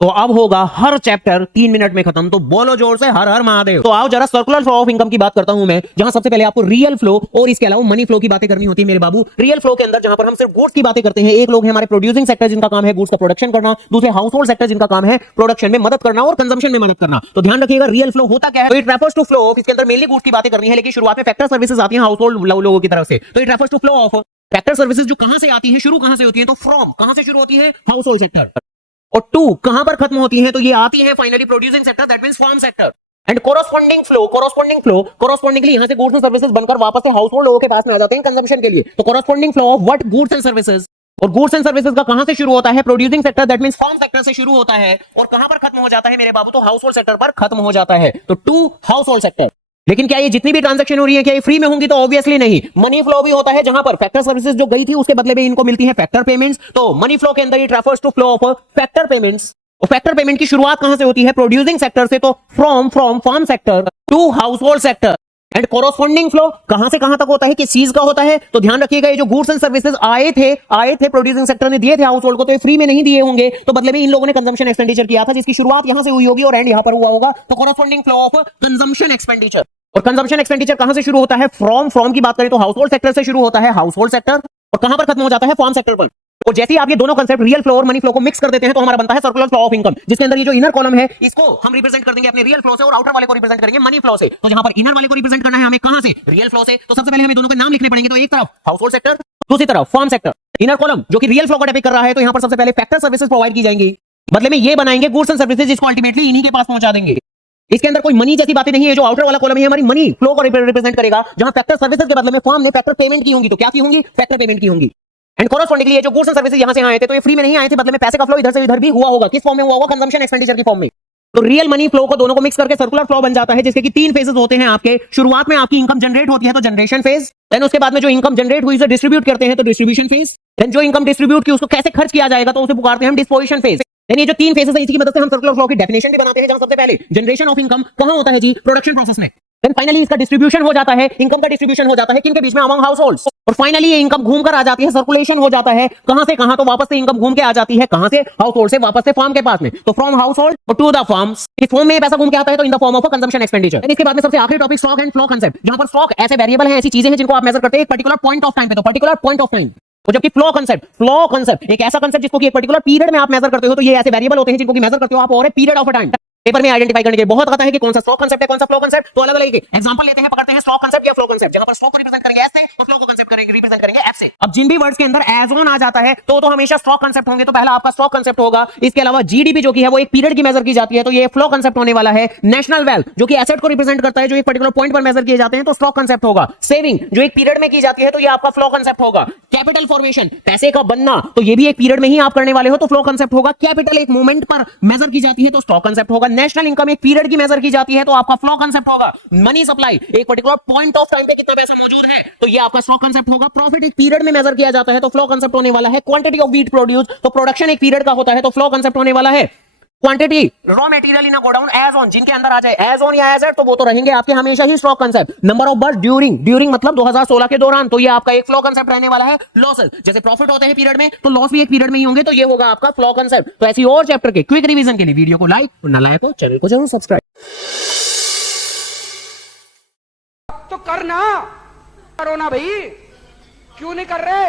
तो अब होगा हर चैप्टर 3 मिनट में खत्म। तो बोलो जोर से हर हर महादेव। तो आओ जरा सर्कुलर फ्लो ऑफ इनकम की बात करता हूं मैं, जहां सबसे पहले आपको रियल फ्लो और इसके अलावा मनी फ्लो की बातें करनी होती है मेरे बाबू। रियल फ्लो के अंदर जहां पर हम सिर्फ गुड्स की बातें करते हैं, एक लोग हैं हमारे प्रोड्यूसिंग सेक्टर जिनका काम है गुड्स का प्रोडक्शन करना, दूसरे हाउस होल्ड सेक्टर जिनका काम है प्रोडक्शन में मदद करना और कंजम्पशन में मदद करना। तो ध्यान रखिएगा रियल फ्लो होता क्या है। तो it refers to flow of, इसके अंदर मेनली गुड्स की बातें करनी है, लेकिन शुरुआत में फैक्टर सर्विसेज आती है हाउस होल्ड लोगों की तरफ से। तो it refers to flow of factor services जो कहां से आती है, शुरू कहां से होती है, तो फ्रॉम कहां से शुरू होती है, हाउस होल्ड सेक्टर। और टू कहां पर खत्म होती है, तो ये आती है finally producing sector, that means farm sector. And correspondingly यहां से गुड्स एंड सर्विसेज बनकर वापस से हाउस होल्ड लोगों के पास में आ जाते हैं कंजम्पशन के लिए। तो corresponding flow of what, goods and services. और गुड्स एंड सर्विसेज का कहां से शुरू होता है, producing sector, that means farm sector से शुरू होता है। और कहां पर खत्म हो जाता है मेरे बाबू, तो हाउस होल्ड सेक्टर पर खत्म हो जाता है। तो टू हाउस होल्ड सेक्टर। लेकिन क्या ये जितनी भी ट्रांजैक्शन हो रही है क्या ये फ्री में होंगी, तो ऑब्वियसली नहीं। मनी फ्लो भी होता है, जहां पर फैक्टर सर्विसेज जो गई थी उसके बदले में इनको मिलती है फैक्टर पेमेंट्स। तो मनी फ्लो के अंदर it refers to flow of factor payments. और फैक्टर पेमेंट की शुरुआत कहां से होती है, प्रोड्यूसिंग सेक्टर से। तो from farm sector to household sector. And corresponding flow कहां से कहां तक होता है, किस चीज का होता है, तो ध्यान रखिएगा ये जो गुड्स एंड सर्विसेज आए थे प्रोड्यूसिंग सेक्टर ने दिए थे हाउस होल्ड को, तो ये फ्री में नहीं दिए होंगे, तो बदले में इन लोगों ने कंजम्पशन एक्सपेंडिचर किया था, जिसकी शुरुआत यहां से हुई होगी और एंड यहां पर हुआ होगा। तो corresponding flow of consumption expenditure. और कंजम्पशन एक्सपेंडिचर कहां से शुरू होता है, फ्रॉम की बात करें तो हाउस होल्ड सेक्टर से शुरू होता है, हाउस होल्ड सेक्टर। और कहां पर खत्म हो जाता है, फार्म सेक्टर पर। और जैसे ही आप ये दोनों कांसेप्ट रियल फ्लो और मनी फ्लो को मिक्स कर देते हैं, तो हमारा बनता है सर्कुलर फ्लो ऑफ इनकम, जिसके अंदर ये जो इनर कॉलम है इसको हम रिप्रेजेंट कर देंगे अपने रियल फ्लो से और आउटर वाले को रिप्रेजेंट करेंगे मनी फ्लो से। तो जहां पर इनर वाले को रिप्रेजेंट करना है हमें कहां से, रियल फ्लो से। तो सबसे पहले हमें दोनों के नाम लिखने पड़ेंगे। तो एक तरफ हाउस होल्ड सेक्टर, दूसरी तरफ फर्म सेक्टर। इनर कॉलम जो कि रियल फ्लो को डिपिक्ट कर रहा है, तो यहां पर सबसे पहले फैक्टर सर्विसेज प्रोवाइड की जाएंगी, बदले में ये बनाएंगे गुड्स एंड सर्विसेज, जिसको अल्टीमेटली इन्हीं के पास पहुंचा देंगे। इसके अंदर कोई मनी जैसी बातें नहीं है। जो आउटर वाला कॉलम है हमारी मनी फ्लो को रिप्रेजेंट करेगा, जहां फैक्टर सर्विसेज के बदले में फर्म ने फैक्टर पेमेंट की होंगी, तो क्या की होंगी, फैक्टर पेमेंट की होंगी। एंड कोरोस्पोंडिंगली ये जो गुड्स एंड सर्विसेज यहां से आए थे, तो ये फ्री में नहीं आए थे, बदले में पैसे का फ्लो इधर से इधर भी हुआ होगा। किस फॉर्म में हुआ होगा, कंजम्पशन एक्सपेंडिचर की फॉर्म में। तो रियल मनी फ्लो को दोनों को मिक्स करके सर्कुलर फ्लो बन जाता है, जिसके कि 3 फेजेस होते हैं आपके। शुरुआत में आपकी इनकम जनरेट होती है, तो जनरेशन फेज। देन उसके बाद में जो इनकम जनरेट हुई उसे डिस्ट्रीब्यूट करते हैं, तो डिस्ट्रीब्यूशन फेज। देन जो इनकम डिस्ट्रीब्यूट की उसको कैसे खर्च किया जाएगा, तो उसे पुकारते हैं हम डिस्पोजिशन फेज। ये जो 3 फेजेस है, इसी की मदद से हम सर्कुलर फ्लो की डेफिनेशन भी बनाते हैं, जहां सबसे पहले जनरेशन ऑफ इनकम कहां होता है जी, प्रोडक्शन प्रोसेस में। देन फाइनली इसका डिस्ट्रीब्यूशन हो जाता है, इनकम का डिस्ट्रीब्यूशन हो जाता है किनके बीच में, अमंग हाउस होल्ड्स। और फाइनली ये इनकम घूमकर आ जाती है, सर्कुलेशन हो जाता है कहां से कहां, तो वापस से इनकम घूम के आ जाती है कहां से, हाउस होल्ड से वापस से फार्म के पास में। तो from household to the farms, इस फॉर्म में पैसा घूम के आता है, तो in the form of consumption expenditure. इसके बाद में सबसे आखिरी topic stock and flow concept, जहां पर स्टॉक ऐसे वेरिएबल है, ऐसी चीजें हैं जिनको आप मेजर करते हैं एक पर्टिकुलर पॉइंट ऑफ टाइम पे, तो पर्टिकुलर पॉइंट ऑफ टाइम। तो जबकि फ्लो कांसेप्ट एक ऐसा कांसेप्ट जिसको कि एक पर्टिकुलर पीरियड में आप मेजर करते हो, तो ये ऐसे वेरिएबल होते हैं जिनको कि मेजर करते हो आप और a period of a time. Paper में आइडेंटिफाई करने के बहुत आता है कि कौन सा स्टॉक कांसेप्ट है, कौन सा फ्लो कांसेप्ट। तो अलग अलग एग्जांपल लेते हैं, पकड़ते हैं स्टॉक कांसेप्ट या फ्लो कांसेप्ट, जहां पर स्टॉक को रिप्रेजेंट करेंगे एस से और फ्लो को कांसेप्ट करेंगे रिप्रेजेंट करेंगे एफ से। अब जिन भी वर्ड्स के अंदर एज ऑन आ जाता है तो हमेशा स्टॉक कांसेप्ट होंगे, तो पहला आपका स्टॉक कांसेप्ट होगा। इसके अलावा जीडीपी जो कि है वो एक पीरियड की मेजर की जाती है, तो ये फ्लो कांसेप्ट होने वाला है। नेशनल वेल्थ जो कि एसेट को रिप्रेजेंट करता है, जो एक पर्टिकुलर पॉइंट पर मेजर किए जाते हैं, तो स्टॉक कांसेप्ट होगा। सेविंग जो एक पीरियड में की जाती है, तो ये आपका फ्लो कांसेप्ट होगा। कैपिटल फॉर्मेशन पैसे का बनना, तो ये भी एक पीरियड में ही आप करने वाले हो, तो फ्लो कांसेप्ट होगा। कैपिटल एक मोमेंट पर मेजर की जाती है, तो स्टॉक कांसेप्ट होगा। नेशनल इनकम एक पीरियड की मेजर की जाती है, तो आपका फ्लो कांसेप्ट होगा। मनी सप्लाई एक पर्टिकुलर पॉइंट ऑफ टाइम पे कितना पैसा मौजूद है, तो ये आपका स्टॉक कांसेप्ट होगा। प्रॉफिट एक पीरियड में मेजर किया जाता है, तो फ्लो कांसेप्ट होने वाला है। क्वांटिटी ऑफ व्हीट प्रोड्यूस, तो प्रोडक्शन एक पीरियड का होता है, तो फ्लो कांसेप्ट होने वाला है। Quantity raw material in a godown as on, जिनके अंदर आ जाए एज ऑन या एज एट, तो वो तो रहेंगे आपके हमेशा ही stock concept. Number of birth during मतलब 2016 के दौरान, तो ये आपका एक फ्लो कांसेप्ट रहने वाला है। लॉसेस जैसे प्रॉफिट होते हैं पीरियड में, तो लॉस भी एक पीरियड में ही होंगे, तो ये होगा आपका फ्लो कांसेप्ट। तो ऐसी और चैप्टर के क्विक रिवीजन के लिए वीडियो को लाइक और न लाइक हो चैनल को जरूर सब्सक्राइब तो करना, करो ना भाई, क्यों नहीं कर रहे।